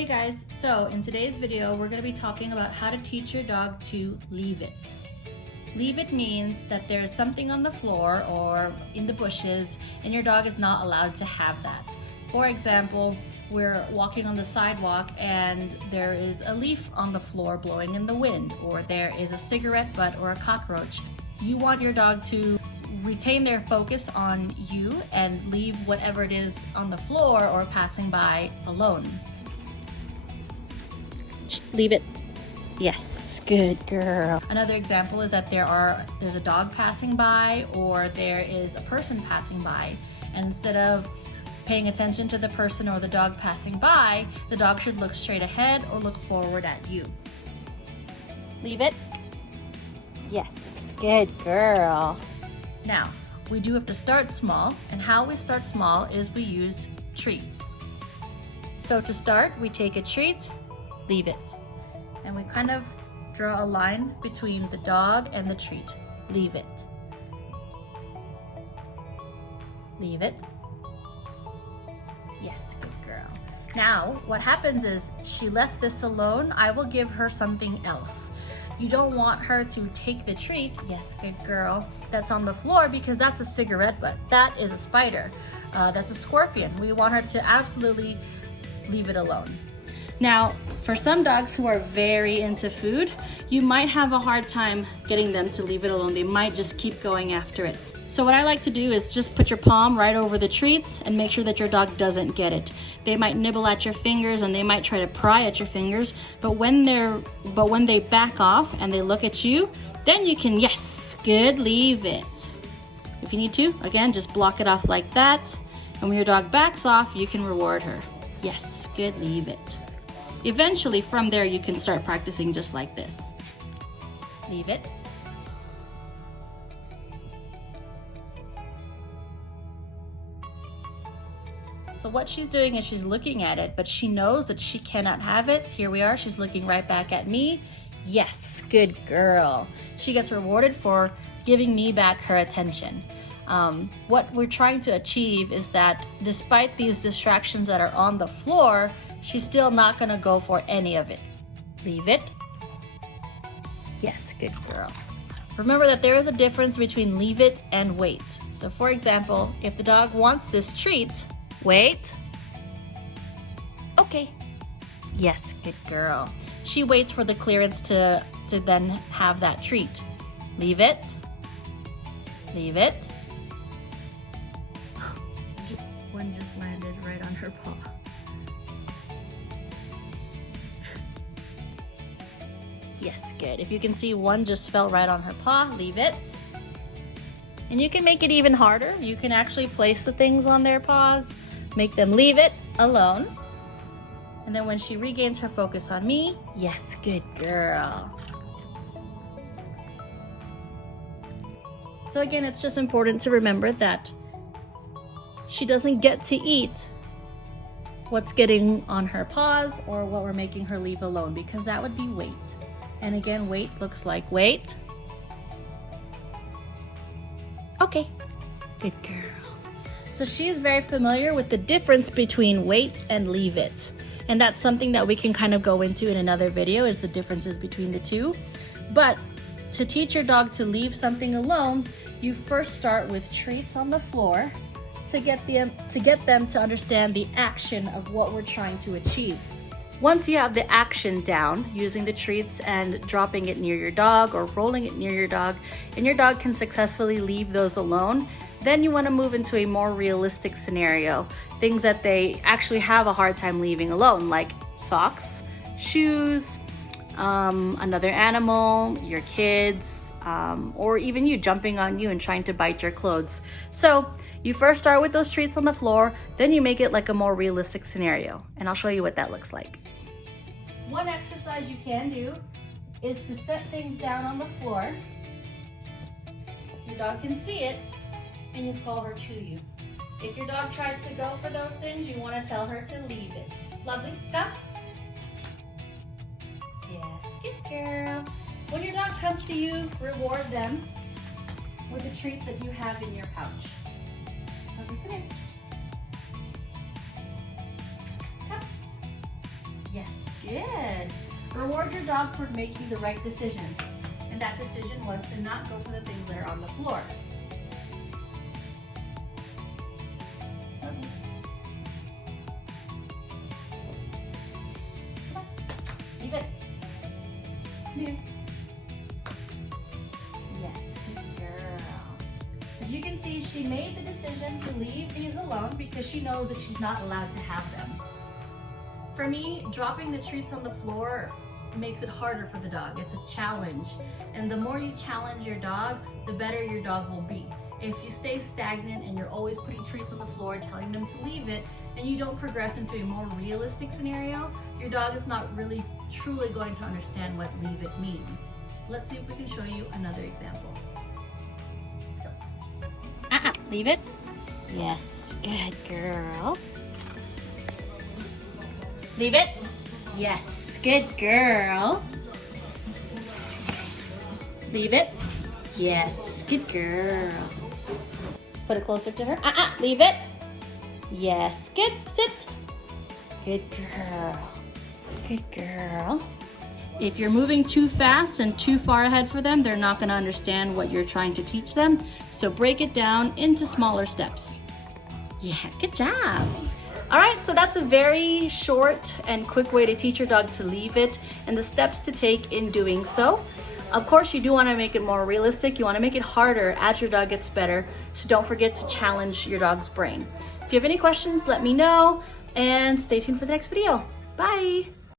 Hey guys, so in today's video we're going to be talking about how to teach your dog to leave it. Leave it means that there's something on the floor or in the bushes and your dog is not allowed to have that. For example, we're walking on the sidewalk and there is a leaf on the floor blowing in the wind, or there is a cigarette butt or a cockroach. You want your dog to retain their focus on you and leave whatever it is on the floor or passing by alone. Leave it. Yes, good girl. Another example is that there's a dog passing by or there is a person passing by, and instead of paying attention to the person or the dog passing by, the dog should look straight ahead or look forward at you. Leave it. Yes, good girl. Now, we do have to start small, and how we start small is we use treats. So to start, we take a treat, leave it. And we kind of draw a line between the dog and the treat. Leave it. Leave it. Yes, good girl. Now, what happens is she left this alone. I will give her something else. You don't want her to take the treat, yes, good girl, that's on the floor, because that's a cigarette butt. That is a spider. That's a scorpion. We want her to absolutely leave it alone. Now, for some dogs who are very into food, you might have a hard time getting them to leave it alone. They might just keep going after it. So what I like to do is just put your palm right over the treats and make sure that your dog doesn't get it. They might nibble at your fingers and they might try to pry at your fingers, but when they back off and they look at you, then you can, yes, good, leave it. If you need to, again, just block it off like that. And when your dog backs off, you can reward her. Yes, good, leave it. Eventually, from there, you can start practicing just like this. Leave it. So what she's doing is she's looking at it, but she knows that she cannot have it. Here we are, she's looking right back at me. Yes, good girl. She gets rewarded for giving me back her attention. What we're trying to achieve is that despite these distractions that are on the floor, she's still not gonna go for any of it. Leave it. Yes, good girl. Remember that there is a difference between leave it and wait. So for example, if the dog wants this treat, wait. Okay. Yes, good girl. She waits for the clearance to then have that treat. Leave it. Leave it. One just landed right on her paw. Yes, good. If you can see, one just fell right on her paw, leave it. And you can make it even harder. You can actually place the things on their paws, make them leave it alone. And then when she regains her focus on me, yes, good girl. So again, it's just important to remember that she doesn't get to eat what's getting on her paws or what we're making her leave alone, because that would be wait. And again, wait looks like wait. Okay, good girl. So she's very familiar with the difference between wait and leave it. And that's something that we can kind of go into in another video, is the differences between the two. But to teach your dog to leave something alone, you first start with treats on the floor to get them to understand the action of what we're trying to achieve. Once you have the action down, using the treats and dropping it near your dog or rolling it near your dog, and your dog can successfully leave those alone, then you want to move into a more realistic scenario. Things that they actually have a hard time leaving alone, like socks, shoes, another animal, your kids, or even you jumping on you and trying to bite your clothes. So you first start with those treats on the floor, then you make it like a more realistic scenario. And I'll show you what that looks like. One exercise you can do is to set things down on the floor. Your dog can see it, and you call her to you. If your dog tries to go for those things, you want to tell her to leave it. Lovely, come. Yes, good girl. When your dog comes to you, reward them with a treat that you have in your pouch. Lovely, come here. Come. Yes, good. Reward your dog for making the right decision. And that decision was to not go for the things that are on the floor. Leave it. Here. Yes, good girl. As you can see, she made the decision to leave these alone because she knows that she's not allowed to have them. For me, dropping the treats on the floor makes it harder for the dog. It's a challenge. And the more you challenge your dog, the better your dog will be. If you stay stagnant and you're always putting treats on the floor, telling them to leave it, and you don't progress into a more realistic scenario, your dog is not really truly going to understand what leave it means. Let's see if we can show you another example. Leave it. Yes, good girl. Leave it. Yes, good girl. Leave it. Yes, good girl. Put it closer to her. Leave it. Yes, good. Sit. Good girl. Good girl. If you're moving too fast and too far ahead for them, they're not going to understand what you're trying to teach them. So break it down into smaller steps. Yeah, good job. All right, so that's a very short and quick way to teach your dog to leave it and the steps to take in doing so. Of course, you do want to make it more realistic. You want to make it harder as your dog gets better. So don't forget to challenge your dog's brain. If you have any questions, let me know and stay tuned for the next video. Bye.